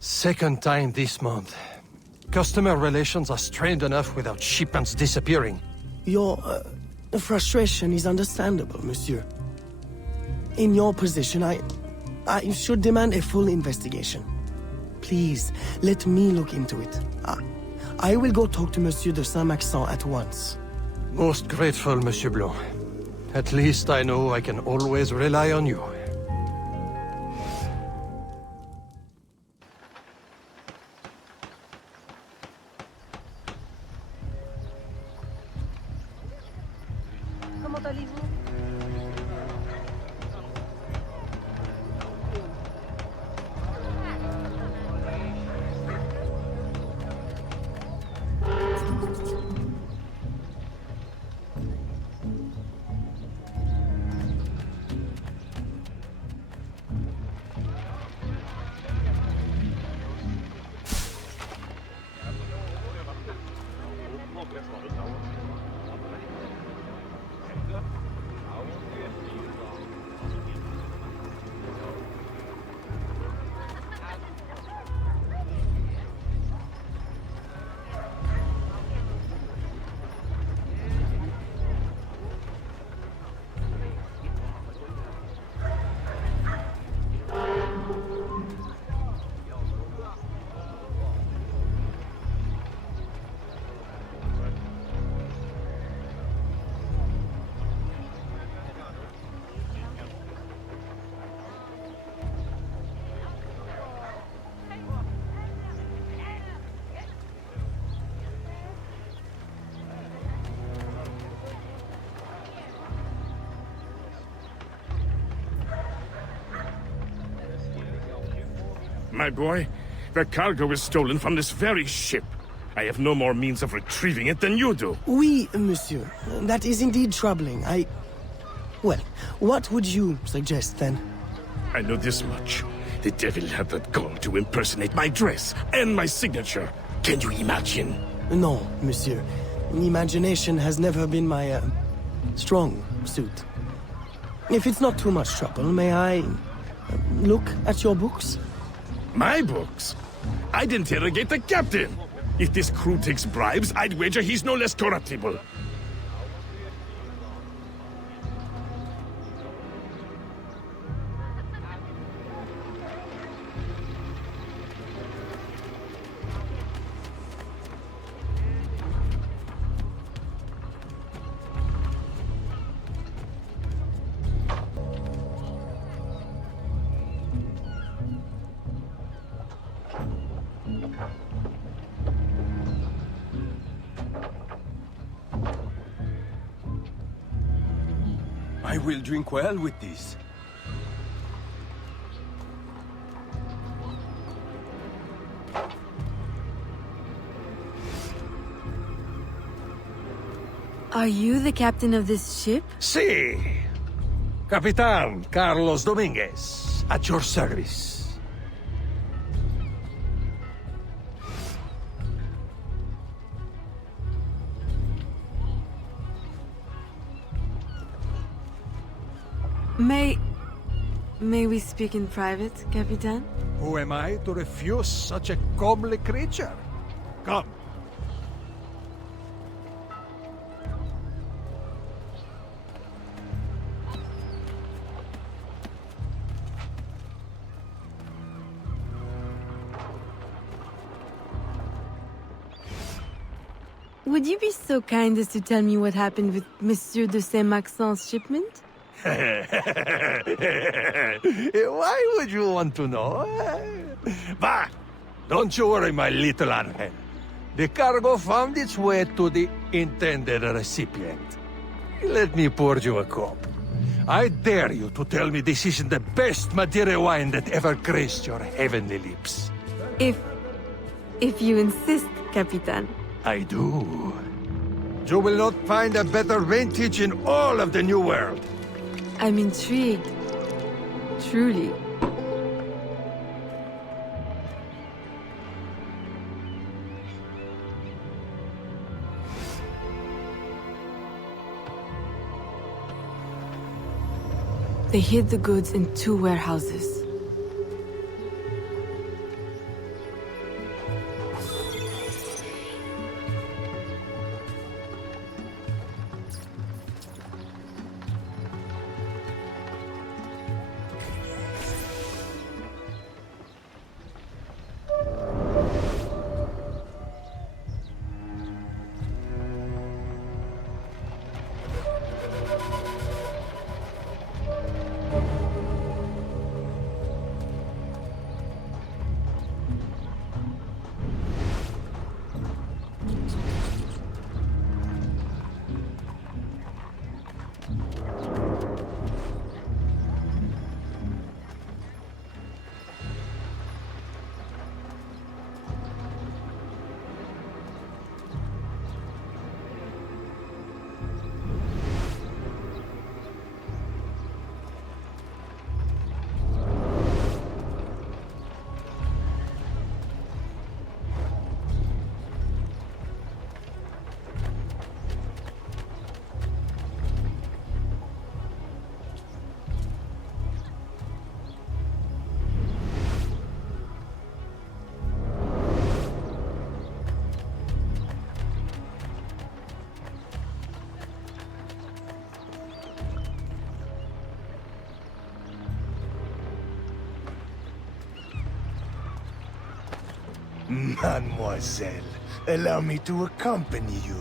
Second time this month. Customer relations are strained enough without shipments disappearing. Your frustration is understandable, monsieur. In your position, I should demand a full investigation. Please, let me look into it. I will go talk to Monsieur de Saint-Maxent at once. Most grateful, Monsieur Blanc. At least I know I can always rely on you. Comment allez-vous? My boy, the cargo was stolen from this very ship. I have no more means of retrieving it than you do. Oui, monsieur. That is indeed troubling. Well, what would you suggest, then? I know this much. The devil had the gall to impersonate my dress and my signature. Can you imagine? No, monsieur. Imagination has never been my, strong suit. If it's not too much trouble, may I look at your books? My books? I'd interrogate the captain. If this crew takes bribes, I'd wager he's no less corruptible. I will drink well with this. Are you the captain of this ship? Si! Capitan Carlos Dominguez, at your service. May we speak in private, Capitan? Who am I to refuse such a comely creature? Come. Would you be so kind as to tell me what happened with Monsieur de Saint-Maxent's shipment? Why would you want to know? Bah! Don't you worry, my little Angel. The cargo found its way to the intended recipient. Let me pour you a cup. I dare you to tell me this isn't the best Madeira wine that ever graced your heavenly lips. If you insist, Capitan. I do. You will not find a better vintage in all of the New World. I'm intrigued. Truly. They hid the goods in 2 warehouses. Mademoiselle, allow me to accompany you.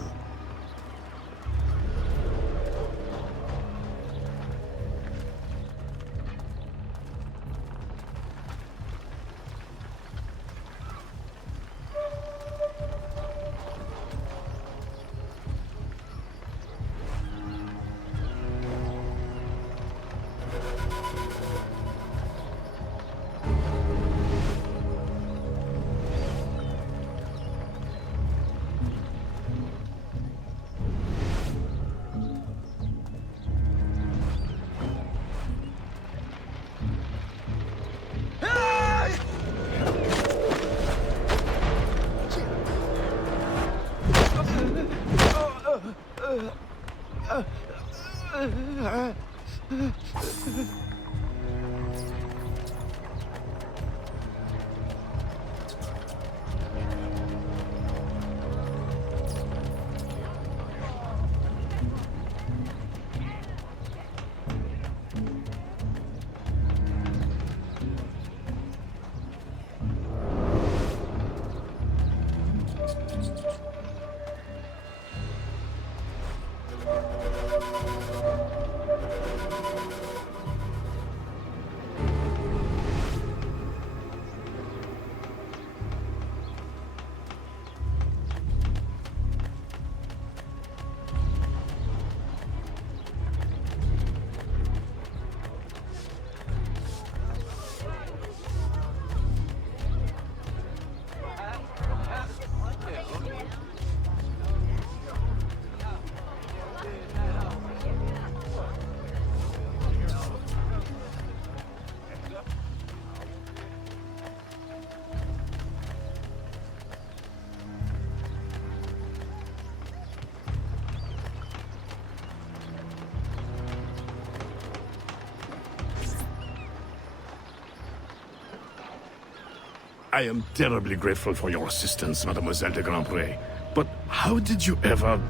I am terribly grateful for your assistance, Mademoiselle de Grandpré. But how did you ever...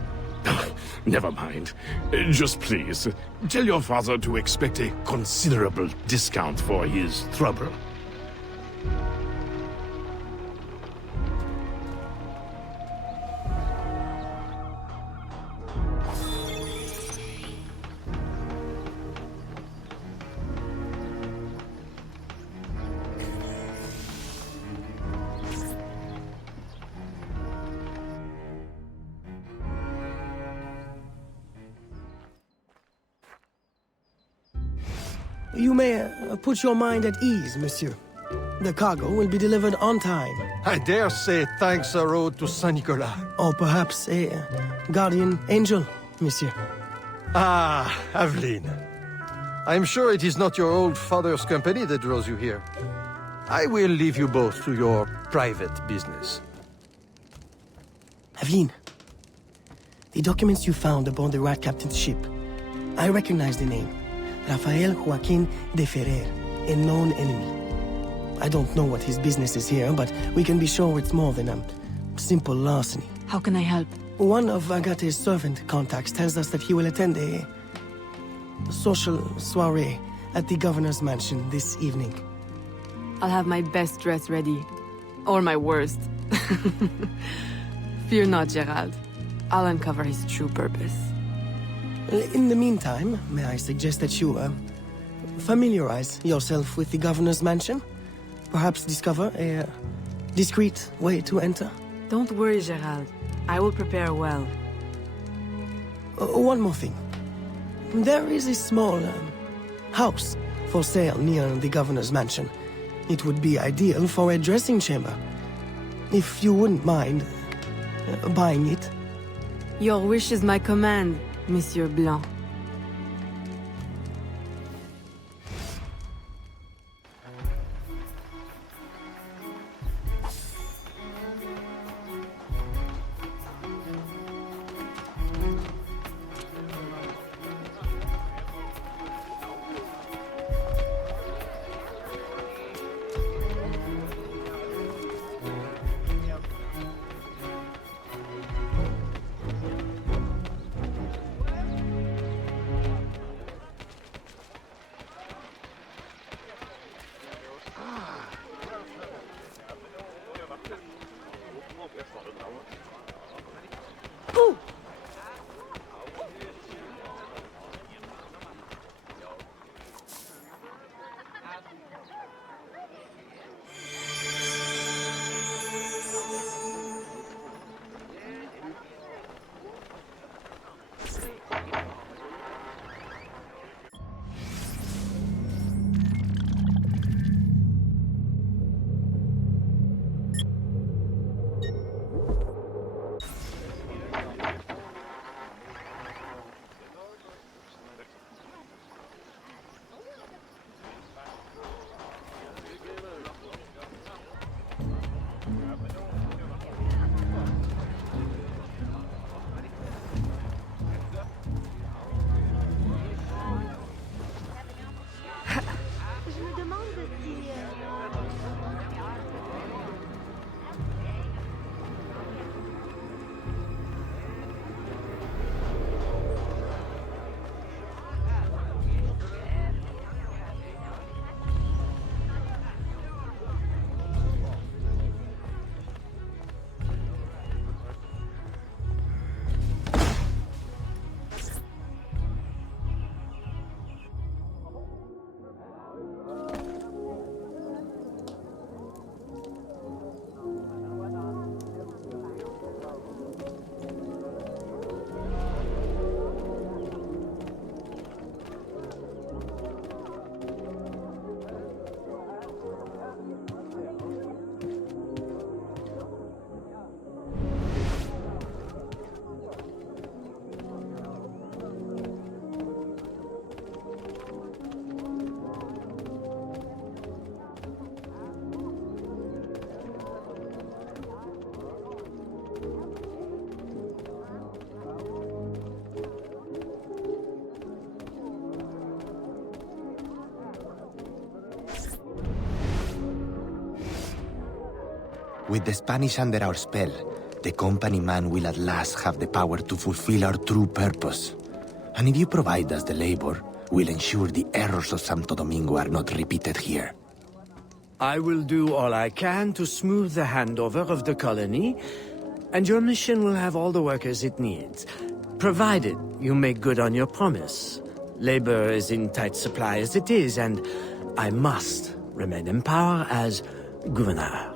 Never mind. Just please, tell your father to expect a considerable discount for his trouble. You may put your mind at ease, monsieur. The cargo will be delivered on time. I dare say thanks are owed to Saint Nicolas. Or perhaps a guardian angel, monsieur. Ah, Aveline. I'm sure it is not your old father's company that draws you here. I will leave you both to your private business. Aveline, the documents you found aboard the Rat Captain's ship. I recognize the name. Rafael Joaquin de Ferrer, a known enemy. I don't know what his business is here, but we can be sure it's more than a simple larceny. How can I help? One of Agate's servant contacts tells us that he will attend a social soiree at the governor's mansion this evening. I'll have my best dress ready. Or my worst. Fear not, Gerald. I'll uncover his true purpose. In the meantime, may I suggest that you, familiarize yourself with the governor's mansion? Perhaps discover a discreet way to enter? Don't worry, Gerald. I will prepare well. One more thing. There is a small house for sale near the governor's mansion. It would be ideal for a dressing chamber. If you wouldn't mind buying it. Your wish is my command, Monsieur Blanc. With the Spanish under our spell, the company man will at last have the power to fulfill our true purpose. And if you provide us the labor, we'll ensure the errors of Santo Domingo are not repeated here. I will do all I can to smooth the handover of the colony, and your mission will have all the workers it needs, provided you make good on your promise. Labor is in tight supply as it is, and I must remain in power as governor.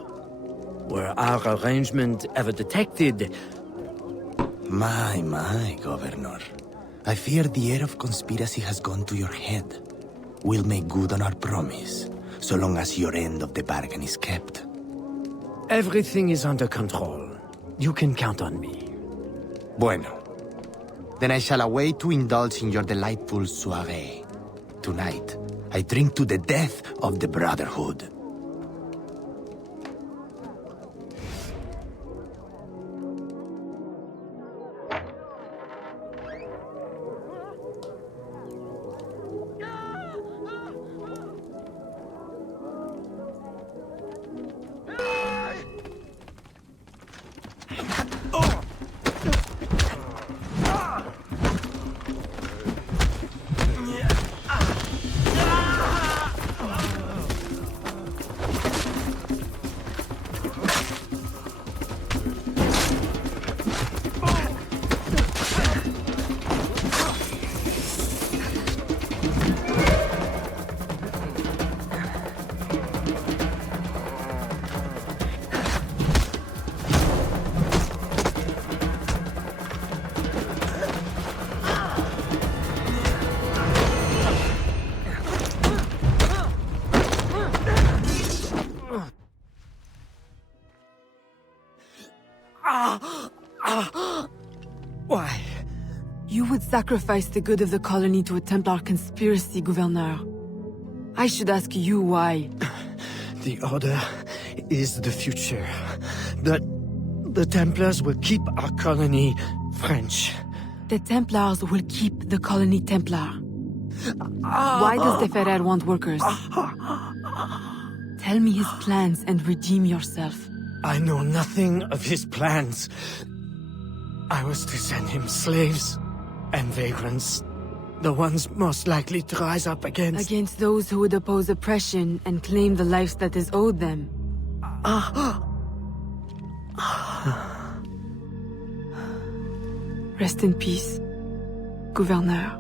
Were our arrangement ever detected... My, Governor. I fear the air of conspiracy has gone to your head. We'll make good on our promise, so long as your end of the bargain is kept. Everything is under control. You can count on me. Bueno. Then I shall await to indulge in your delightful soirée. Tonight, I drink to the death of the Brotherhood. Why? You would sacrifice the good of the colony to a Templar conspiracy, Gouverneur. I should ask you why. The Order is the future. The Templars will keep our colony French. The Templars will keep the colony Templar. Why does the Ferrer want workers? Tell me his plans and redeem yourself. I know nothing of his plans. I was to send him slaves and vagrants. The ones most likely to rise up against... Against those who would oppose oppression and claim the life that is owed them. Rest in peace, Gouverneur.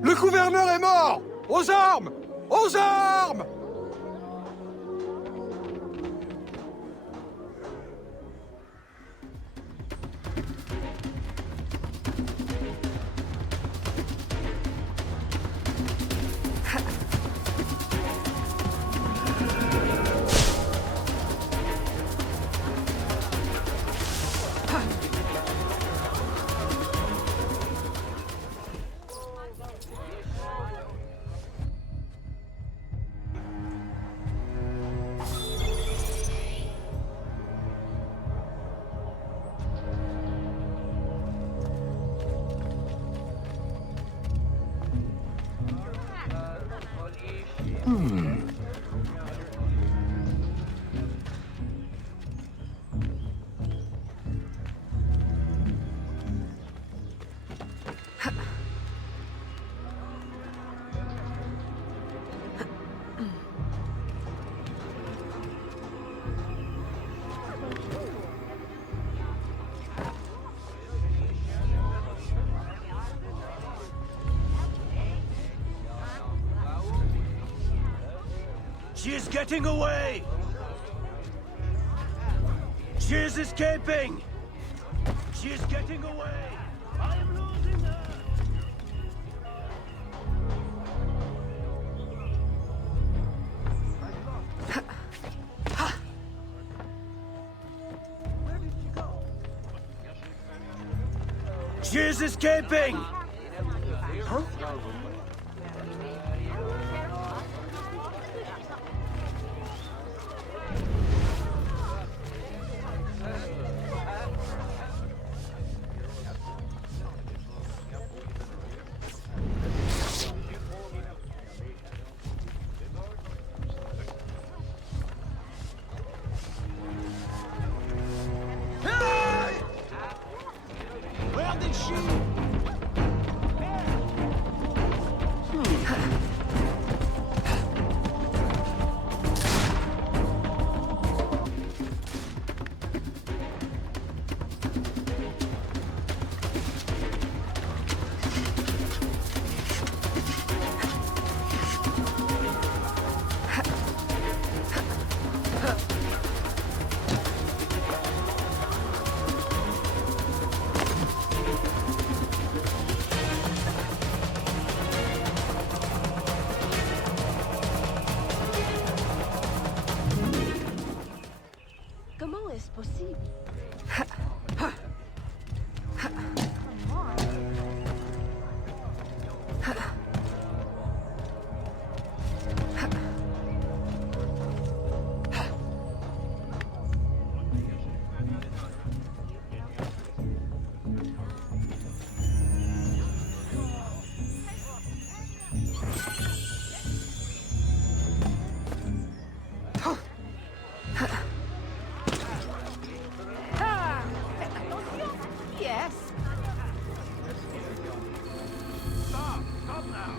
Le gouverneur est mort! Aux armes! Aux armes! She is getting away! She is escaping! She is getting away! I am losing her! Where did she go? She is escaping! Huh? Where did she... Comment est-ce possible? Yes. Stop! Stop now!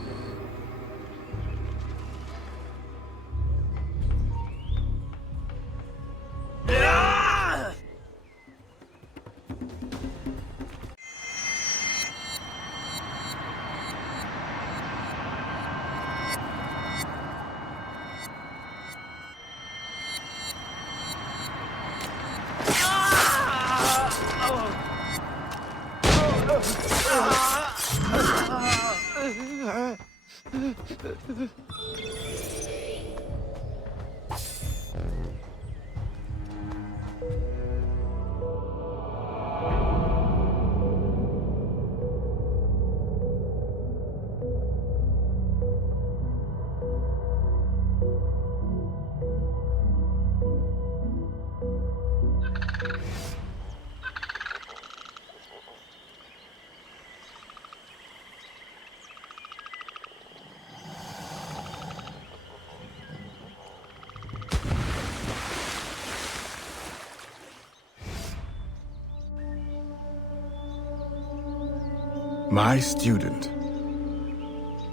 My student.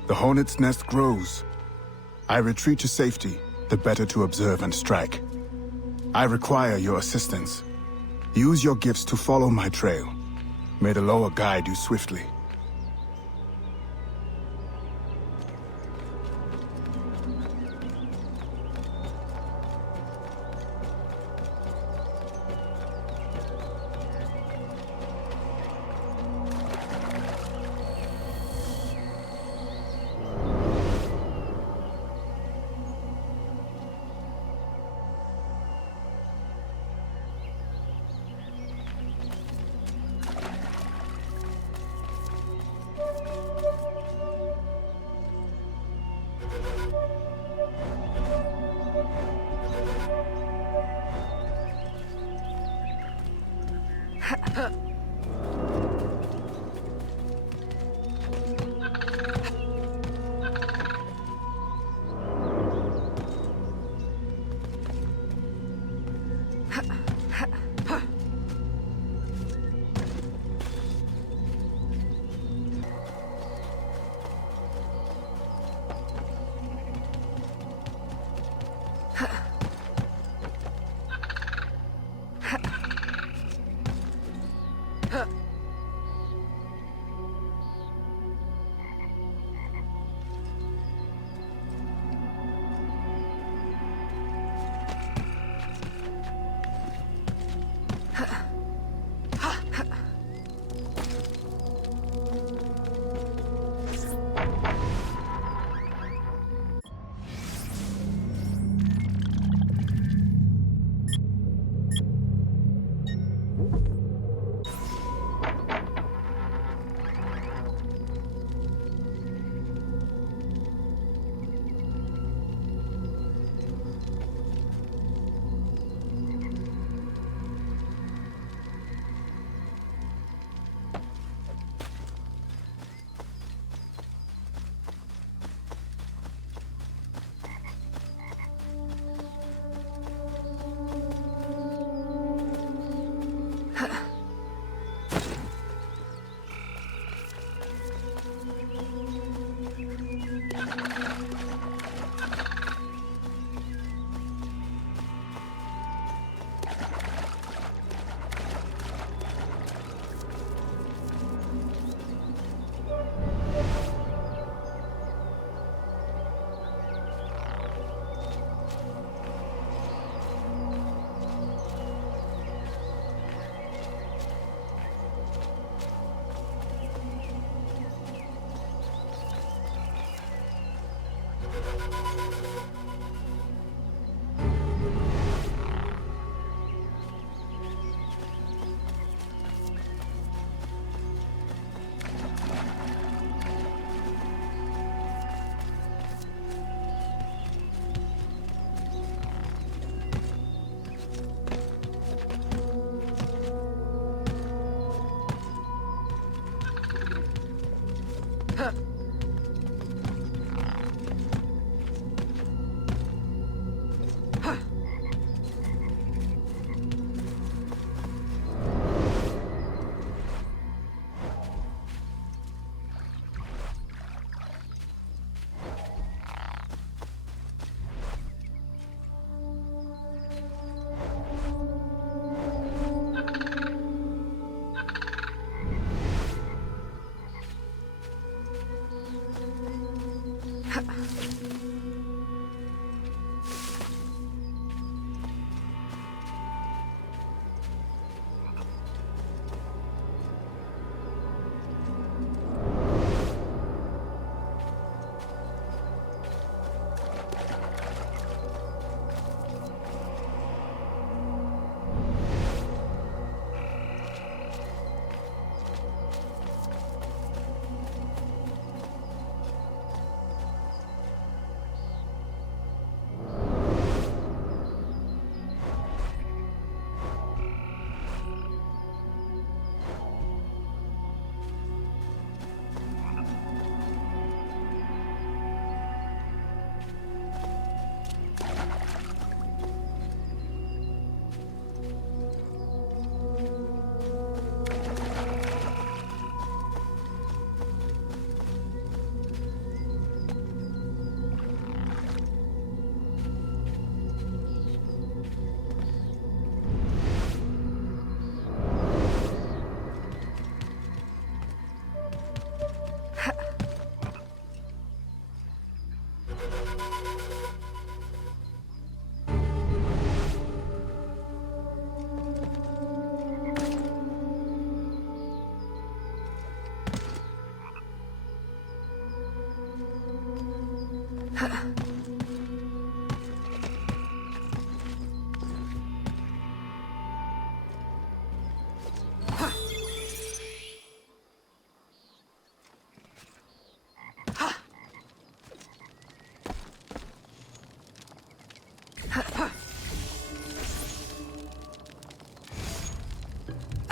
The hornet's nest grows. I retreat to safety, the better to observe and strike. I require your assistance. Use your gifts to follow my trail. May the lower guide you swiftly.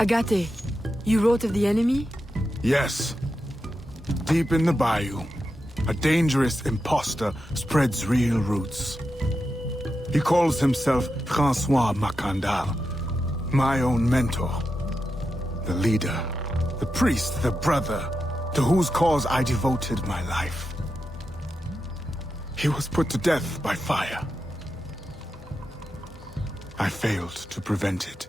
Agate, you wrote of the enemy? Yes. Deep in the bayou, a dangerous imposter spreads real roots. He calls himself Francois Macandal, my own mentor. The leader, the priest, the brother, to whose cause I devoted my life. He was put to death by fire. I failed to prevent it.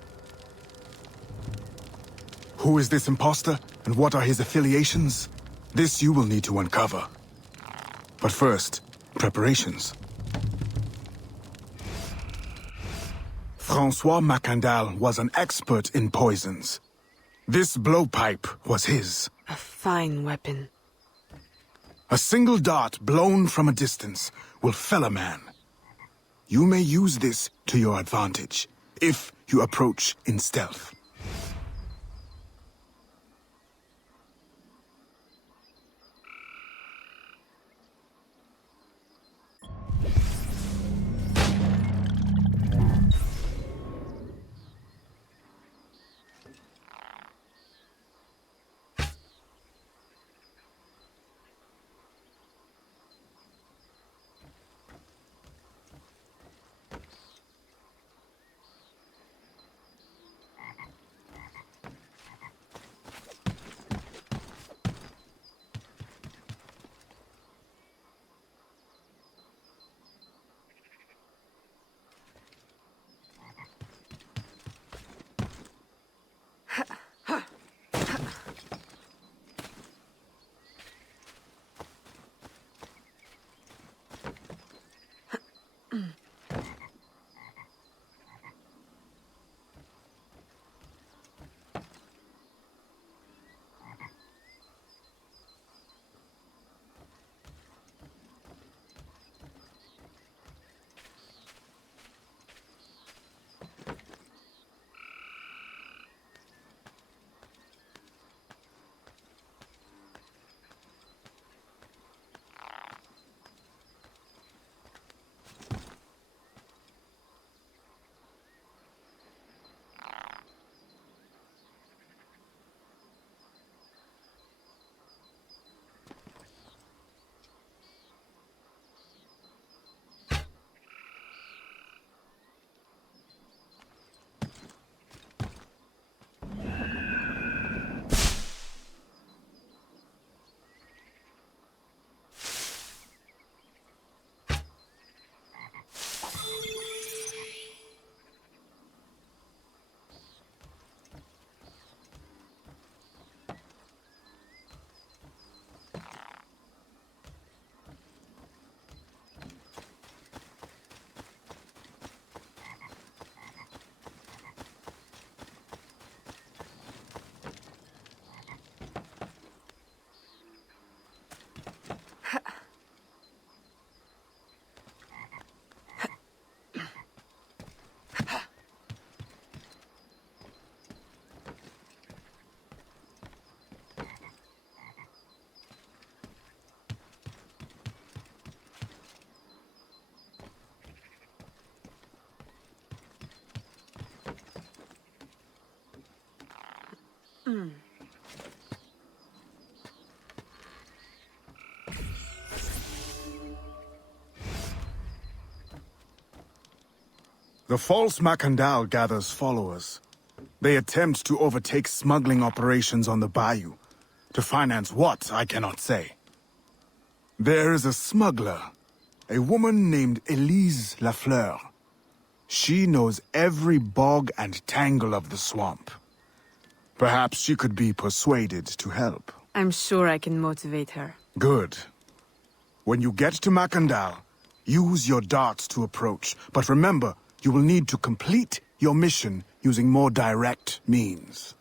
Who is this imposter, and what are his affiliations? This you will need to uncover. But first, preparations. Francois Macandal was an expert in poisons. This blowpipe was his. A fine weapon. A single dart blown from a distance will fell a man. You may use this to your advantage, if you approach in stealth. The false Macandal gathers followers. They attempt to overtake smuggling operations on the bayou. To finance what, I cannot say. There is a smuggler, a woman named Elise Lafleur. She knows every bog and tangle of the swamp. Perhaps she could be persuaded to help. I'm sure I can motivate her. Good. When you get to Macandal, use your darts to approach, but remember, you will need to complete your mission using more direct means.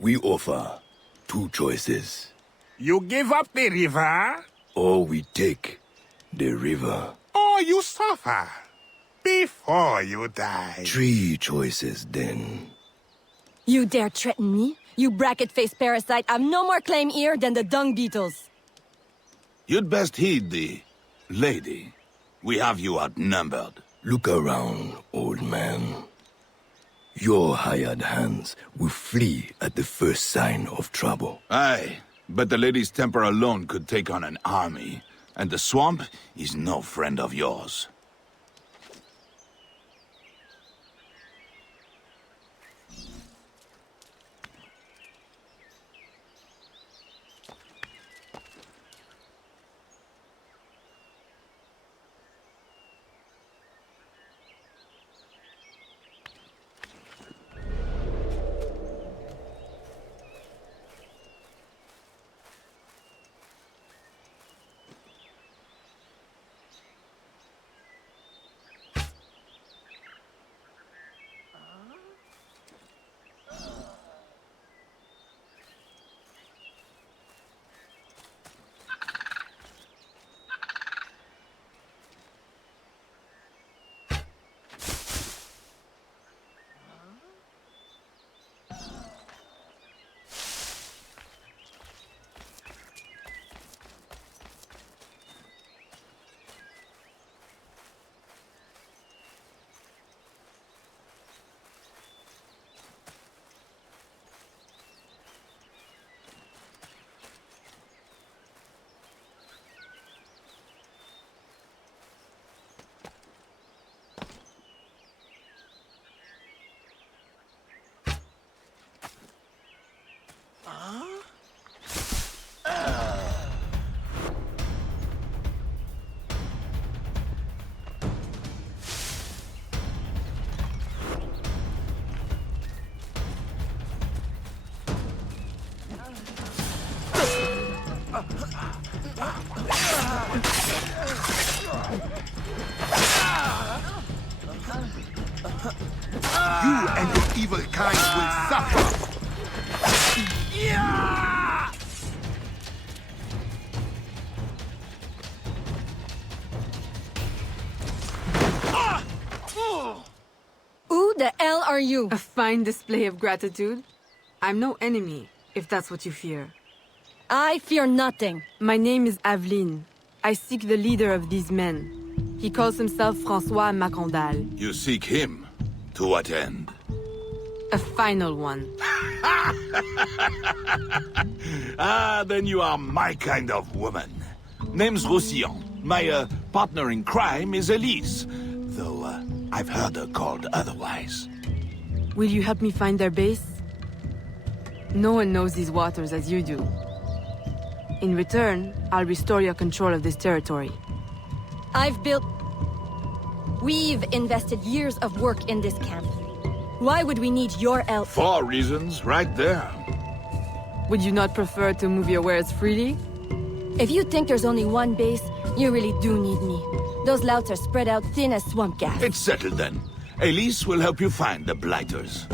We offer 2 choices. You give up the river, Or we take the river. or you suffer before you die. 3 choices, then. You dare threaten me? You bracket-faced parasite, I've no more claim here than the dung beetles. You'd best heed the lady. We have you outnumbered. Look around, old man. Your hired hands will flee at the first sign of trouble. Aye, but the lady's temper alone could take on an army, and the swamp is no friend of yours. You and your evil kind will suffer! Who the hell are you? A fine display of gratitude. I'm no enemy, if that's what you fear. I fear nothing. My name is Aveline. I seek the leader of these men. He calls himself François Macondal. You seek him? To what end? A final one. Ah, then you are my kind of woman. Name's Roussillon. My partner in crime is Elise, though I've heard her called otherwise. Will you help me find their base? No one knows these waters as you do. In return, I'll restore your control of this territory. We've invested years of work in this camp. Why would we need your help? 4 reasons, right there. Would you not prefer to move your wares freely? If you think there's only one base, you really do need me. Those louts are spread out thin as swamp gas. It's settled then. Elise will help you find the blighters.